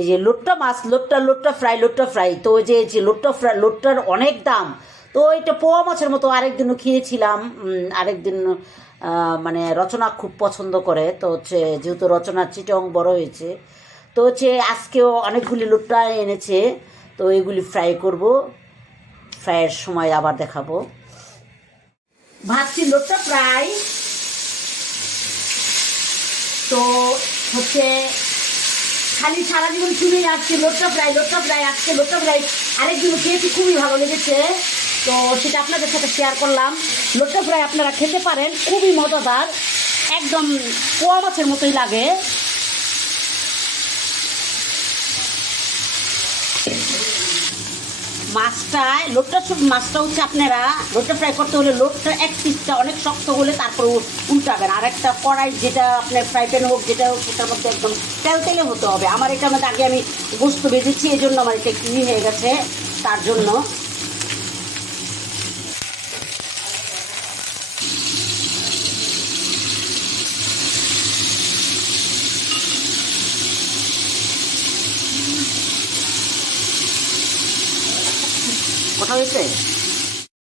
এই যে লোট্টা মাছ, লোট্টা ফ্রাই। তো ওই যে লোট্টা ফ্রাই, লোট্টার অনেক দাম। তো এটা পোয়া মাছের মতো আরেকদিনও খেয়েছিলাম। আরেকদিন মানে রচনা খুব পছন্দ করে, তো হচ্ছে যেহেতু রচনার চিটং বড় হয়েছে, তো হচ্ছে আজকেও অনেকগুলি লোট্টা এনেছে। তো এগুলি ফ্রাই করব, ফ্রাইয়ের সময় আবার দেখাবো। ভাবছি লোট্টা ফ্রাই তো হচ্ছে খালি সারা জীবন শুনেই আসছি লোট্টা ফ্রাই। আজকে লোট্টা ফ্রাই আরেকদিন খেয়েছি, খুবই ভালো লেগেছে। তো সেটা আপনাদের সাথে শেয়ার করলাম। লোট্টা ফ্রাই আপনারা খেতে পারেন, খুবই মজাদার, একদম পোয়া মাছের মতোই লাগে। মাছটা হচ্ছে আপনারা লোটটা ফ্রাই করতে হলে লোটটা এক পিসটা অনেক শক্ত হলে তারপর উল্টাবেন। আর একটা কড়াই, যেটা আপনার ফ্রাই প্যান হোক যেটা হোক, সেটার মধ্যে একদম তেলে হতে হবে। আমার এটার মধ্যে আগে আমি গোস্ত ভেজেছি, এই জন্য আমার এটা একটু হয়ে গেছে, তার জন্য। কথা হয়েছে।